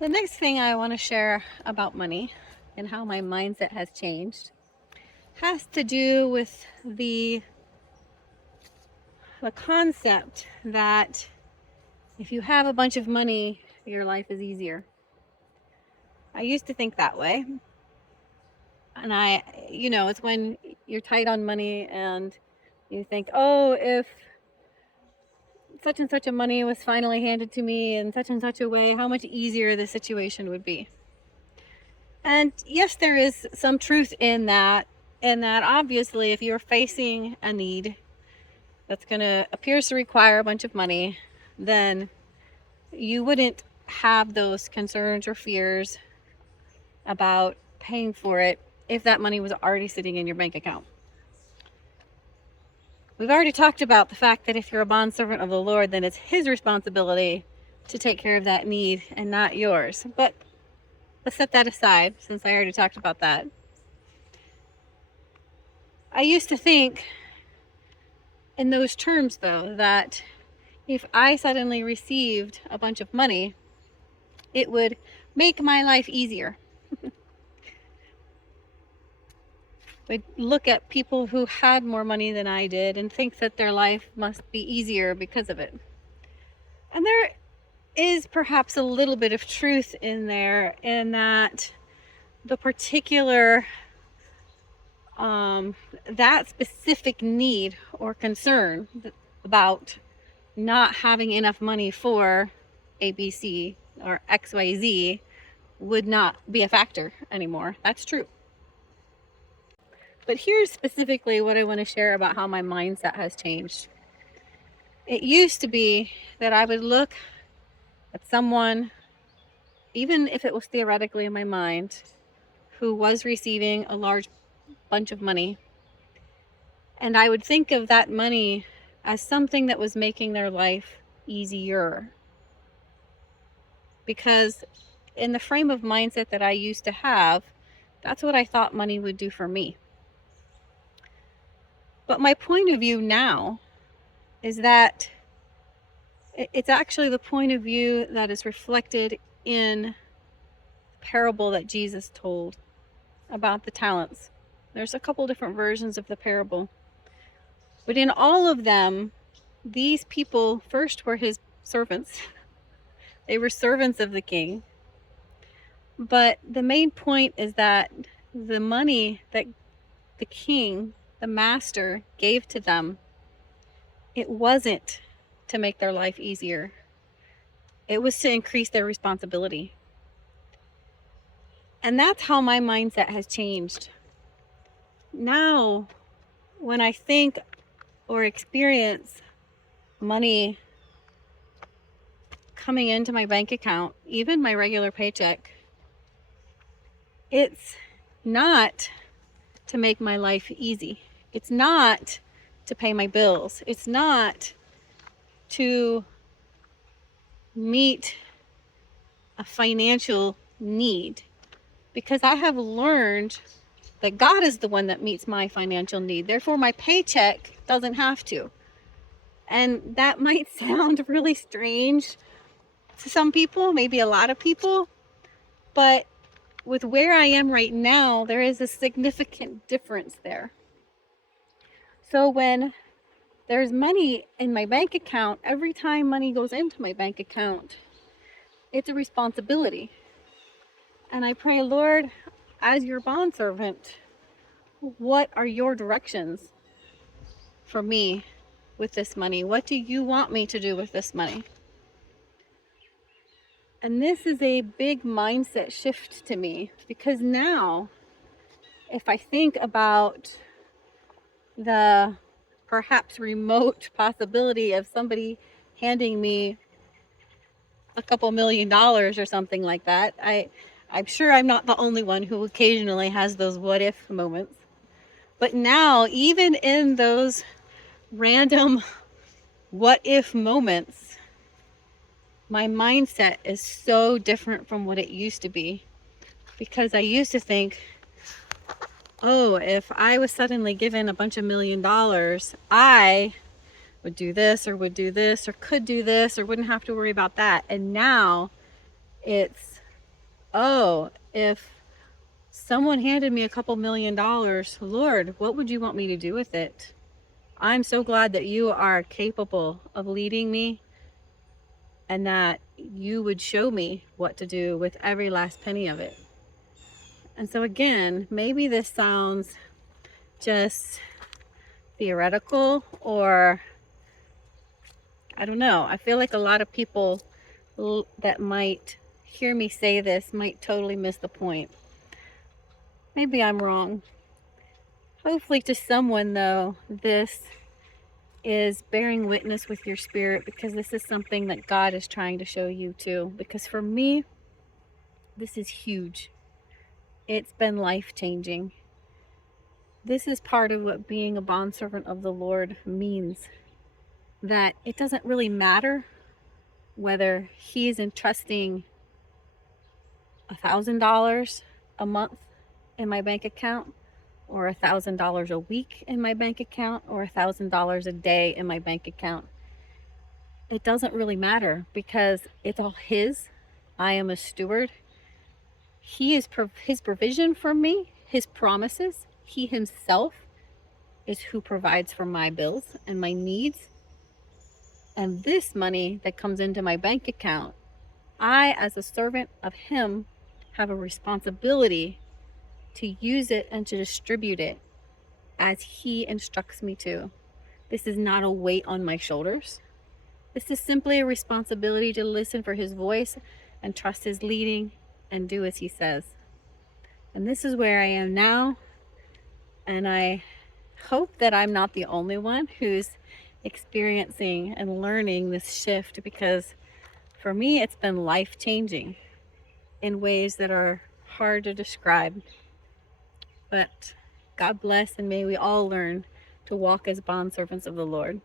The next thing I want to share about money and how my mindset has changed has to do with the concept that if you have a bunch of money, your life is easier. I used to think that way. And it's when you're tight on money and you think, oh, if such and such a money was finally handed to me in such and such a way, how much easier the situation would be. And yes, there is some truth in that. And that obviously, if you're facing a need that's going to appears to require a bunch of money, then you wouldn't have those concerns or fears about paying for it if that money was already sitting in your bank account. We've already talked about the fact that if you're a bondservant of the Lord, then it's His responsibility to take care of that need and not yours. But let's set that aside since I already talked about that. I used to think in those terms, though, that if I suddenly received a bunch of money, it would make my life easier. Would look at people who had more money than I did and think that their life must be easier because of it. And there is perhaps a little bit of truth in there, in that the particular that specific need or concern about not having enough money for ABC or XYZ would not be a factor anymore. That's true. But here's specifically what I want to share about how my mindset has changed. It used to be that I would look at someone, even if it was theoretically in my mind, who was receiving a large bunch of money, and I would think of that money as something that was making their life easier. Because in the frame of mindset that I used to have, that's what I thought money would do for me. But my point of view now is that it's actually the point of view that is reflected in the parable that Jesus told about the talents. There's a couple different versions of the parable. But in all of them, these people first were His servants. They were servants of the king. But the main point is that the money that the king, the master, gave to them, it wasn't to make their life easier. It was to increase their responsibility. And that's how my mindset has changed. Now, when I think or experience money coming into my bank account, even my regular paycheck, it's not to make my life easy. It's not to pay my bills. It's not to meet a financial need, because I have learned that God is the one that meets my financial need. Therefore, my paycheck doesn't have to. And that might sound really strange to some people, maybe a lot of people, but with where I am right now, there is a significant difference there. So when there's money in my bank account, every time money goes into my bank account, it's a responsibility. And I pray, Lord, as your bondservant, what are your directions for me with this money? What do you want me to do with this money? And this is a big mindset shift to me, because now, if I think about the perhaps remote possibility of somebody handing me a couple $1,000,000 or something like that, I'm sure I'm not the only one who occasionally has those what if moments. But now, even in those random what if moments, my mindset is so different from what it used to be. Because I used to think, oh, if I was suddenly given a bunch of $1,000,000, I would do this or would do this or could do this or wouldn't have to worry about that. And now it's oh, if someone handed me a couple $1,000,000, Lord, what would you want me to do with it? I'm so glad that you are capable of leading me and that you would show me what to do with every last penny of it. And so again, maybe this sounds just theoretical, or I don't know. I feel like a lot of people that might hear me say this might totally miss the point. Maybe I'm wrong. Hopefully to someone though, this is bearing witness with your spirit, because this is something that God is trying to show you too. Because for me, this is huge. It's been life-changing. This is part of what being a bondservant of the Lord means. That it doesn't really matter whether He's entrusting $1,000 a month in my bank account, or $1,000 a week in my bank account, or $1,000 a day in my bank account. It doesn't really matter, because it's all His. I am a steward. He is His provision for me, His promises. He Himself is who provides for my bills and my needs. And this money that comes into my bank account, I, as a servant of Him, have a responsibility to use it and to distribute it as He instructs me to. This is not a weight on my shoulders. This is simply a responsibility to listen for His voice and trust His leading and do as He says. And this is where I am now. And I hope that I'm not the only one who's experiencing and learning this shift, because for me, it's been life-changing in ways that are hard to describe. But God bless, and may we all learn to walk as bondservants of the Lord.